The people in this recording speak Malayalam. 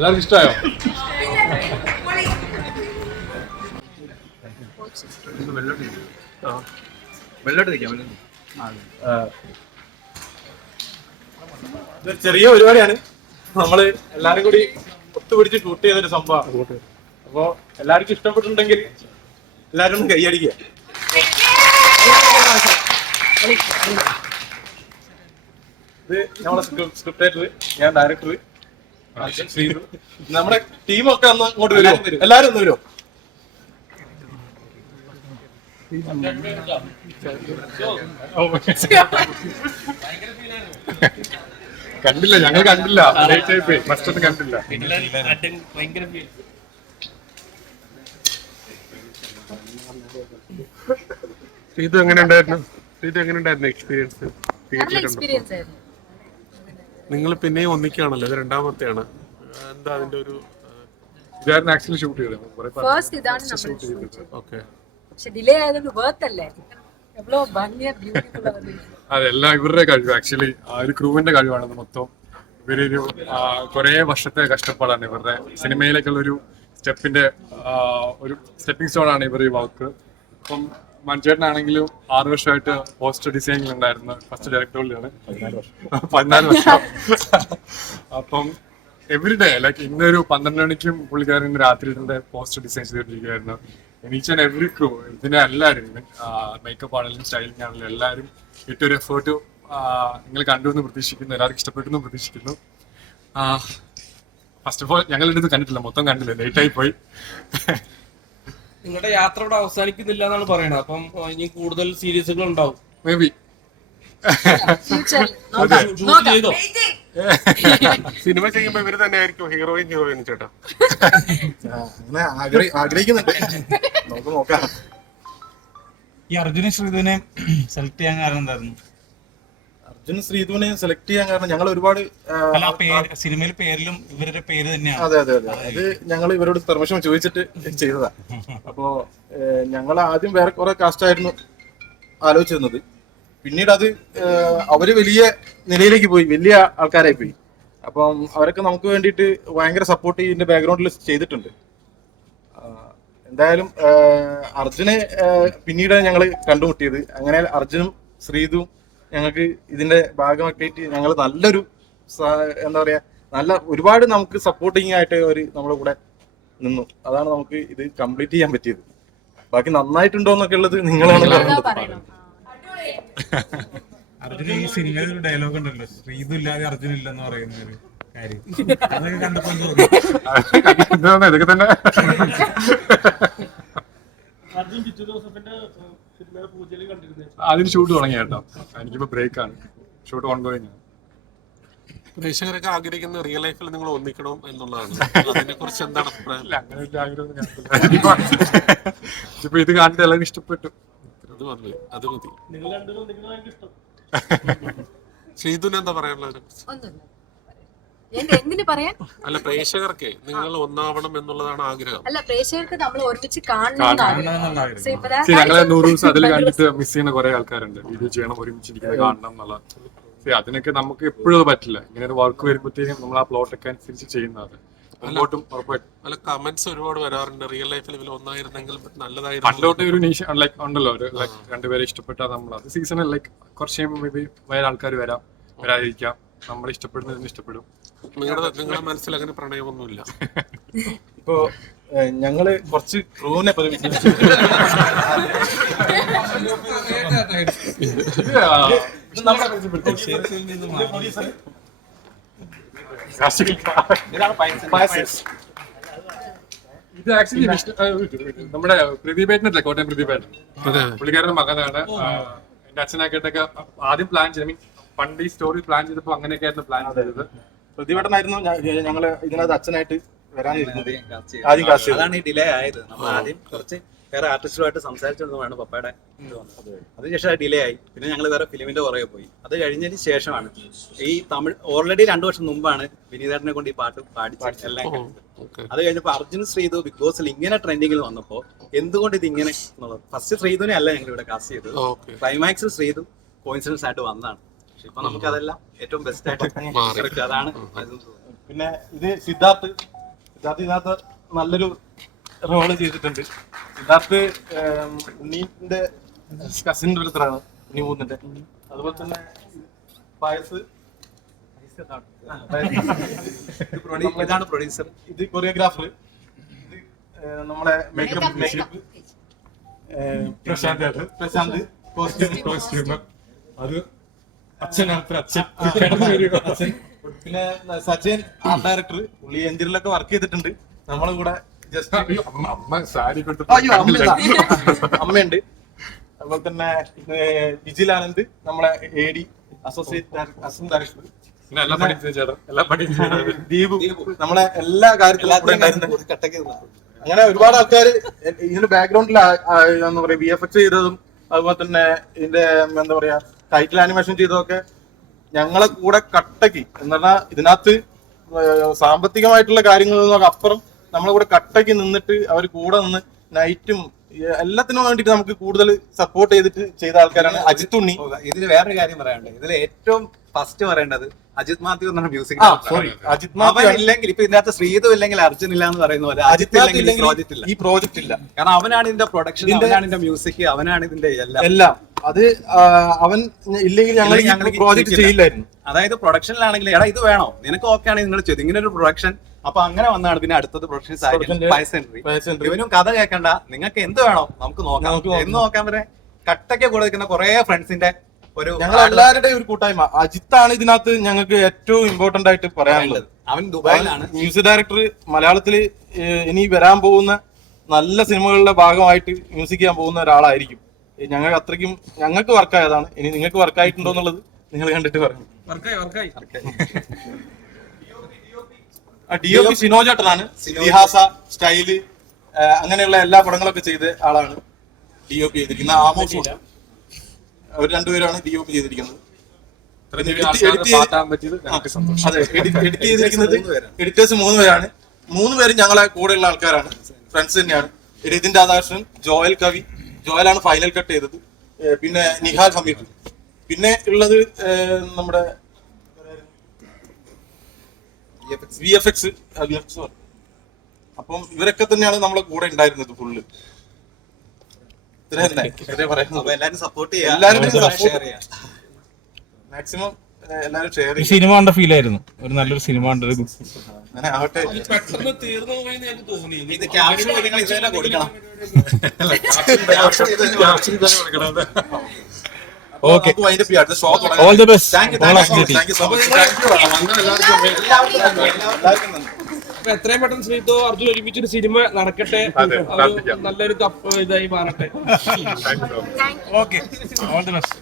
എല്ലാവർക്കും ഇഷ്ടമായോ? ഇതൊരു ചെറിയ പരിപാടിയാണ്. നമ്മള് എല്ലാരും കൂടി ഒത്തുപിടിച്ച് ഷൂട്ട് ചെയ്തൊരു സംഭവമാണ്. അപ്പൊ എല്ലാവർക്കും ഇഷ്ടപ്പെട്ടിട്ടുണ്ടെങ്കിൽ എല്ലാരും ഒന്ന് കൈയടിക്കുക. ഇത് നമ്മളെ സ്ക്രിപ്റ്റ് റൈറ്റർ, ഞാൻ ഡയറക്ടർ ശ്രീധു. നമ്മുടെ ടീമൊക്കെ ഒന്ന് അങ്ങോട്ട് വരുമോ? എല്ലാരും ഒന്ന് വരുമോ? കണ്ടില്ല, ഞങ്ങൾ കണ്ടില്ല. ഫസ്റ്റ് ഒന്നും കണ്ടില്ല. ഇത് എങ്ങനെ ഉണ്ടായിരുന്നു? എക്സ്പീരിയൻസ്? നിങ്ങൾ പിന്നെയും ഒന്നിക്കുകയാണല്ലോ, ഇത് രണ്ടാമത്തെയാണ്. എന്താ അതിന്റെ ഒരു ഇതായിരുന്നു ആക്ച്വലി ഷൂട്ട് ചെയ്തത്. ഓക്കെ, അതെല്ലാം ഇവരുടെ കഴിവ്. ആക്ച്വലി ആ ഒരു ക്രൂവിന്റെ കഴിവാണ് മൊത്തം. ഇവരൊരു കുറെ വർഷത്തെ കഷ്ടപ്പാടാണ് ഇവരുടെ സിനിമയിലേക്കുള്ള ഒരു ഒരു സ്റ്റെപ്പിംഗ് സ്റ്റോൺ ആണ് ഇവർ ഈ വർക്ക്. ഇപ്പം മഞ്ചേട്ടനാണെങ്കിലും 6 വർഷമായിട്ട് പോസ്റ്റർ ഡിസൈനിങ് ഉണ്ടായിരുന്നു. ഫസ്റ്റ് ഡയറക്ടറിലാണ് 14 വർഷം. അപ്പം എവറിഡേ ലൈക്ക് ഇന്നൊരു 12 മണിക്കും പുള്ളിക്കാരൻ രാത്രി പോസ്റ്റർ ഡിസൈൻ ചെയ്തിട്ടിരിക്കുകയായിരുന്നു. ഈച്ച് ആൻഡ് എവറി ക്രൂ, ഇതിനെ എല്ലാവരും മേക്കപ്പ് ആണെങ്കിലും സ്റ്റൈലിംഗ് ആണെങ്കിലും എല്ലാവരും ഇട്ടൊരു എഫേർട്ട് നിങ്ങൾ കണ്ടു എന്ന് പ്രതീക്ഷിക്കുന്നു. എല്ലാവർക്കും ഇഷ്ടപ്പെട്ടു എന്ന് പ്രതീക്ഷിക്കുന്നു. ഫസ്റ്റ് ഓഫ് ഓൾ ഞങ്ങളിത് കണ്ടിട്ടില്ല, മൊത്തം കണ്ടില്ല, ലേറ്റ് ആയി പോയി. നിങ്ങളുടെ യാത്ര ഇവിടെ അവസാനിക്കുന്നില്ല എന്നാണ് പറയുന്നത്. അപ്പം ഇനി കൂടുതൽ സീരീസുകൾ ഉണ്ടാവും മേ ബി. ചെയ്തോ? സിനിമ ചെയ്യുമ്പോ ഇവര് തന്നെ ആയിരിക്കും ഹീറോയിൻ ചേട്ടാ? അങ്ങനെ ആഗ്രഹിക്കുന്നുണ്ട്, നമുക്ക് നോക്കാം. ഈ അർജുനെ ശ്രീധുവിനെ സെലക്ട് ചെയ്യാൻ കാരണം എന്തായിരുന്നു? അർജുൻ ശ്രീധുവിനെ സെലക്ട് ചെയ്യാൻ കാരണം ഞങ്ങൾ ഒരുപാട് സിനിമയിൽ പേരിലും ഇവരുടെ പേര് തന്നെയാണ്. അതെ അതെ അതെ, അത് ഞങ്ങൾ ഇവരോട് പെർമിഷൻ ചോദിച്ചിട്ട് ചെയ്തതാ. അപ്പോ ഞങ്ങൾ ആദ്യം വേറെ കുറെ കാസ്റ്റ് ആയിരുന്നു ആലോചിച്ചിരുന്നത്. പിന്നീട് അത് അവര് വലിയ നിലയിലേക്ക് പോയി, വലിയ ആൾക്കാരായി പോയി. അപ്പം അവരൊക്കെ നമുക്ക് വേണ്ടിയിട്ട് ഭയങ്കര സപ്പോർട്ട് ഇതിന്റെ ബാക്ക്ഗ്രൗണ്ടിൽ ചെയ്തിട്ടുണ്ട്. എന്തായാലും അർജുനെ പിന്നീട് ഞങ്ങൾ കണ്ടുമുട്ടിയത്. അങ്ങനെ അർജുനും ശ്രീധുവും ഞങ്ങൾക്ക് ഇതിന്റെ ഭാഗമാക്കിയിട്ട് ഞങ്ങൾ നല്ലൊരു എന്താ പറയാ, ഒരുപാട് നമുക്ക് സപ്പോർട്ടിങ് ആയിട്ട് അവർ നമ്മുടെ കൂടെ നിന്നു. അതാണ് നമുക്ക് ഇത് കംപ്ലീറ്റ് ചെയ്യാൻ പറ്റിയത്. ബാക്കി നന്നായിട്ടുണ്ടോ എന്നൊക്കെ ഉള്ളത് നിങ്ങളാണ് പറയുന്നത്. അർജുന ഈ സിനിമയിൽ ഒരു ഡയലോഗ് ഉണ്ടല്ലോ, ശ്രീധു ഇല്ലാതെ അർജുന ഇല്ലെന്ന് പറയുന്ന ഒരു കാര്യം, അതൊക്കെ കണ്ടപ്പോൾ ഇതൊക്കെ തന്നെ. അതിന് ഷൂട്ട് തുടങ്ങി കേട്ടോ, എനിക്കിപ്പോ ബ്രേക്കാണ്, ഷൂട്ട് ഓൺഗോയിങ് ആണ്. പ്രേക്ഷകരൊക്കെ ആഗ്രഹിക്കുന്ന റിയൽ ലൈഫിൽ നിങ്ങൾ ഒന്നിക്കണം എന്നുള്ളതാണ്. അതിനെ കുറിച്ച് എന്താണ് അഭിപ്രായം? അങ്ങനെ ഒരു ആഗ്രഹം ഇപ്പൊ ഇത് കണ്ടിട്ട് എല്ലാവരും ഇഷ്ടപ്പെട്ടു. അത് മതി. ശ്രീധുന് എന്താ പറയാനുള്ളത്? അല്ല, പ്രേക്ഷകർക്ക് നിങ്ങൾ ഒന്നാവണം എന്നുള്ളതാണ് ആഗ്രഹം. അല്ല, പ്രേക്ഷകർക്ക് നമ്മൾ ഒരുമിച്ച് കാണണം. ഞങ്ങളെ 100 ദിവസം അതിൽ കണ്ടിട്ട് മിസ് ചെയ്യുന്ന കുറെ ആൾക്കാരുണ്ട്. വീഡിയോ ചെയ്യണം, ഒരുമിച്ചിരിക്കുന്നത് കാണണം എന്നുള്ള. അതിനൊക്കെ നമുക്ക് എപ്പോഴും പറ്റില്ല. ഇങ്ങനെ ഒരു വർക്ക് വരുമ്പോഴത്തേക്കും നമ്മൾ ആ പ്ലോട്ടൊക്കെ അനുസരിച്ച് ചെയ്യുന്നത്. അല്ല, കമന്റ്സ് ഒരുപാട് വരാറുണ്ട്, റിയൽ ലൈഫിൽ ഇവർ ഒന്നായിരുന്നെങ്കിൽ നല്ലതായിരുന്നു. പണ്ടോട്ട് ഒരു നീഷ ലൈക്ക് ഉണ്ടല്ലോ, ഒരു ലൈക്ക് രണ്ടുപേരെ ഇഷ്ടപ്പെട്ടാൽ നമ്മൾ അത് സീസണിൽ ലൈക്ക് കുറച്ച് മേ ബി വേറെ ആൾക്കാർ വരാതിരിക്കാം. നമ്മൾ ഇഷ്ടപ്പെടുന്നതിന് ഇഷ്ടപ്പെടും. നിങ്ങളുടെ മനസ്സിൽ അങ്ങനെ പ്രണയമൊന്നുമില്ല? ഇപ്പോ ഞങ്ങള് കുറച്ച് ക്രൂവിനെ ഇത് ആക്ച്വലി നമ്മുടെ പ്രദീപേട്ടനല്ലേ, കോട്ടയം പ്രദീപേട്ടൻ, പുള്ളിക്കാരന്റെ മകനാണ്. എന്റെ അച്ഛനാക്കിയിട്ടൊക്കെ ആദ്യം പ്ലാൻ ചെയ്ത്, പണ്ട് ഈ സ്റ്റോറി പ്ലാൻ ചെയ്തപ്പോ അങ്ങനെയൊക്കെ ആയിരുന്നു പ്ലാൻ ചെയ്തത്. പ്രതിഭട്ടനായിരുന്നു ഞങ്ങള് ഇതിനകത്ത് അച്ഛനായിട്ട് വരാനിരുന്നത്. ആദ്യം കാസ്റ്റ് ചെയ്തത്. അതാണ് ഈ ഡിലേ ആയത്. നമ്മൾ ആദ്യം കുറച്ച് വേറെ ആർട്ടിസ്റ്റുമായിട്ട് സംസാരിച്ചിരുന്നതാണ് പപ്പയുടെ ഇത് വന്നത്. അതിനുശേഷം ഡിലേ ആയി. പിന്നെ ഞങ്ങൾ വേറെ ഫിലിമിന്റെ പുറകെ പോയി. അത് കഴിഞ്ഞതിന് ശേഷമാണ് ഈ തമിഴ് ഓൾറെഡി 2 വർഷം മുമ്പാണ് വിനീതേട്ടനെ കൊണ്ട് ഈ പാട്ട് പാടിച്ച് എല്ലാം കഴിഞ്ഞത്. അത് കഴിഞ്ഞപ്പോൾ അർജുൻ ശ്രീധു ബിഗ് ബോസിൽ ഇങ്ങനെ ട്രെൻഡിങ്ങിൽ വന്നപ്പോൾ എന്തുകൊണ്ട് ഇത് ഇങ്ങനെ എന്നുള്ളത്, ഫസ്റ്റ് ശ്രീധുവിനെ അല്ല ഞങ്ങൾ ഇവിടെ കാസ്റ്റ് ചെയ്തത്. ക്ലൈമാക്സിൽ ശ്രീധു കോയിൻസിഡൻസ് ആയിട്ട് വന്നതാണ്. ഇപ്പൊ നമുക്ക് അതെല്ലാം ഏറ്റവും ബെസ്റ്റ് ആയിട്ട് അതാണ്. പിന്നെ ഇത് സിദ്ധാർത്ഥ് ഇതിനകത്ത് നല്ലൊരു റോള് ചെയ്തിട്ടുണ്ട്. സിദ്ധാർത്ഥ് ഉണ്ണീന്റെ കസിൻ ബ്രദറാണ്, ഉണ്ണി മൂന്നിന്റെ. അതുപോലെ തന്നെ പായസ് ഇതാണ് പ്രൊഡ്യൂസർ, ഇത് കൊറിയോഗ്രാഫർ, ഇത് നമ്മളെ മേക്കപ്പ് പ്രശാന്ത് കോസ്റ്റ്യൂമർ, അത് അച്ഛനകത്ത് അച്ഛൻ പിന്നെ സച്ചിൻ ആർട്ട് ഡയറക്ടർ, പുള്ളി എഞ്ചിനിലൊക്കെ വർക്ക് ചെയ്തിട്ടുണ്ട് നമ്മളെ കൂടെ. ജസ്റ്റ് അമ്മ സാരി കൊണ്ട് അയ്യോ അമ്മയുണ്ട്. അതുപോലെ തന്നെ വിജിലാനന്ദ്, നമ്മളെ AD അസിസ്റ്റന്റ് ഡയറക്ടർ. പിന്നെ എല്ലാം പഠിച്ചു ചേട്ടാ, എല്ലാം പഠിച്ചു. ദീപു നമ്മളെ എല്ലാ കാര്യത്തിലും കൂടെ ഉണ്ടായിരുന്നു. അങ്ങനെ ഒരുപാട് ആൾക്കാർ ഇതിന്റെ ബാക്ക്ഗ്രൗണ്ടിൽ എന്താ പറയാ VFX ചെയ്തതും അതുപോലെ തന്നെ ഇതിന്റെ എന്താ പറയാ ടൈറ്റിൽ ആനിമേഷൻ ചെയ്തതൊക്കെ ഞങ്ങളെ കൂടെ കട്ടക്ക് എന്ന് പറഞ്ഞാൽ ഇതിനകത്ത് സാമ്പത്തികമായിട്ടുള്ള കാര്യങ്ങളൊന്നും അപ്പുറം നമ്മളെ കൂടെ കട്ടക്ക് നിന്നിട്ട് അവർ കൂടെ നിന്ന് നൈറ്റും എല്ലാത്തിനും വേണ്ടിട്ട് നമുക്ക് കൂടുതൽ സപ്പോർട്ട് ചെയ്തിട്ട് ചെയ്ത ആൾക്കാരാണ് അജിത് ഉണ്ണി. ഇതിന് വേറൊരു കാര്യം പറയാനുണ്ട്. ഇതിൽ ഏറ്റവും ഫസ്റ്റ് പറയേണ്ടത് അജിത് മാത്യു എന്നാണ് മ്യൂസിക്. അജിത് മാത്യു ഇല്ലെങ്കിൽ ഇപ്പൊ ഇതിനകത്ത് ശ്രീതു ഇല്ലെങ്കിൽ അർജുൻ ഇല്ല എന്ന് പറയുന്ന പോലെ അജിത് ഇല്ലെങ്കിൽ പ്രോജക്റ്റ് ഇല്ല. ഈ പ്രോജക്റ്റ് ഇല്ല. കാരണം അവനാണ് ഇതിന്റെ പ്രൊഡക്ഷൻ, അവനാണ് ഇതിന്റെ മ്യൂസിക്, അവനാണ് ഇതിന്റെ എല്ലാം. അത് അവൻ ഇല്ലെങ്കിൽ ഞങ്ങൾ പ്രോജക്റ്റ് ചെയ്യില്ലായിരുന്നു. അതായത് പ്രൊഡക്ഷനിലാണെങ്കിൽ എടാ ഇത് വേണോ, നിനക്ക് ഓക്കെ ആണെങ്കിൽ നിങ്ങൾ ചെയ്തു, ഇങ്ങനെ ഒരു പ്രൊഡക്ഷൻ. അപ്പൊ അങ്ങനെ വന്നാണ് പിന്നെ അടുത്തത് പ്രൊഡക്ഷൻ ഇവനും കഥ കേൾക്കണ്ട, നിങ്ങൾക്ക് എന്ത് വേണോ നമുക്ക് നോക്കാം എന്ന് നോക്കാൻ വരെ കട്ടയ്ക്ക് കൂടെ നിൽക്കുന്ന കുറെ ഫ്രണ്ട്സിന്റെ ഒരു ഞങ്ങൾ എല്ലാവരുടെയും ഒരു കൂട്ടായ്മ. അജിത്താണ് ഇതിനകത്ത് ഞങ്ങൾക്ക് ഏറ്റവും ഇമ്പോർട്ടന്റ് ആയിട്ട് പറയാനുള്ളത്. അവൻ ദുബായിലാണ് മ്യൂസിക് ഡയറക്ടർ. മലയാളത്തില് ഇനി വരാൻ പോകുന്ന നല്ല സിനിമകളുടെ ഭാഗമായിട്ട് മ്യൂസിക് ചെയ്യാൻ പോകുന്ന ഒരാളായിരിക്കും. ഞങ്ങൾക്ക് അത്രയ്ക്കും ഞങ്ങൾക്ക് വർക്കായതാണ്. ഇനി നിങ്ങൾക്ക് വർക്കായിട്ടുണ്ടോ എന്നുള്ളത് നിങ്ങൾ കണ്ടിട്ട് പറയണം. DOP ഷിനോജേട്ടനാണ്. ഇതിഹാസ, സ്റ്റൈല് അങ്ങനെയുള്ള എല്ലാ പടങ്ങളൊക്കെ ചെയ്ത ആളാണ് DOP ചെയ്തിരിക്കുന്നത്. ആമോസ് അവർ രണ്ടുപേരാണ് DOP ചെയ്തിരിക്കുന്നത്. അതെ, എഡിറ്റ് ചെയ്തിരിക്കുന്നത് എഡിറ്റേഴ്സ് 3 പേരാണ്. 3 പേരും ഞങ്ങളെ കൂടെയുള്ള ആൾക്കാരാണ്, ഫ്രണ്ട്സ് തന്നെയാണ്. രതിൻ രാധാകൃഷ്ണൻ, ജോയൽ കവി, ജോയലാണ് ഫൈനൽ കട്ട് ചെയ്തത്. പിന്നെ നിഹാൽ ഹമീദ്, പിന്നെ ഉള്ളത് നമ്മുടെ VFX. അപ്പം ഇവരൊക്കെ തന്നെയാണ് നമ്മളെ കൂടെ ഉണ്ടായിരുന്നത് ഫുള്ള്. എല്ലാരും സപ്പോർട്ട് മാക്സിമം എല്ലാരും ഷെയർ ചെയ്യും. സിനിമ കണ്ട ഫീൽ ആയിരുന്നു, ഒരു നല്ലൊരു സിനിമ കണ്ടൊരു അങ്ങനെ ആവട്ടെ. പെട്ടെന്ന് തീർന്നു പോയെന്ന് എനിക്ക് തോന്നി. ഇത് ക്യാപ്ഷൻ നിങ്ങൾ ഇതുതന്നെ കൊടുക്കണം. ഓക്കെ. All the best. അപ്പൊ എത്രയും പെട്ടെന്ന് ശ്രീതോ അർജുൻ ഒരുമിച്ചൊരു സിനിമ നടക്കട്ടെ, നല്ലൊരു ഇതായി മാറട്ടെ. Okay, all the best.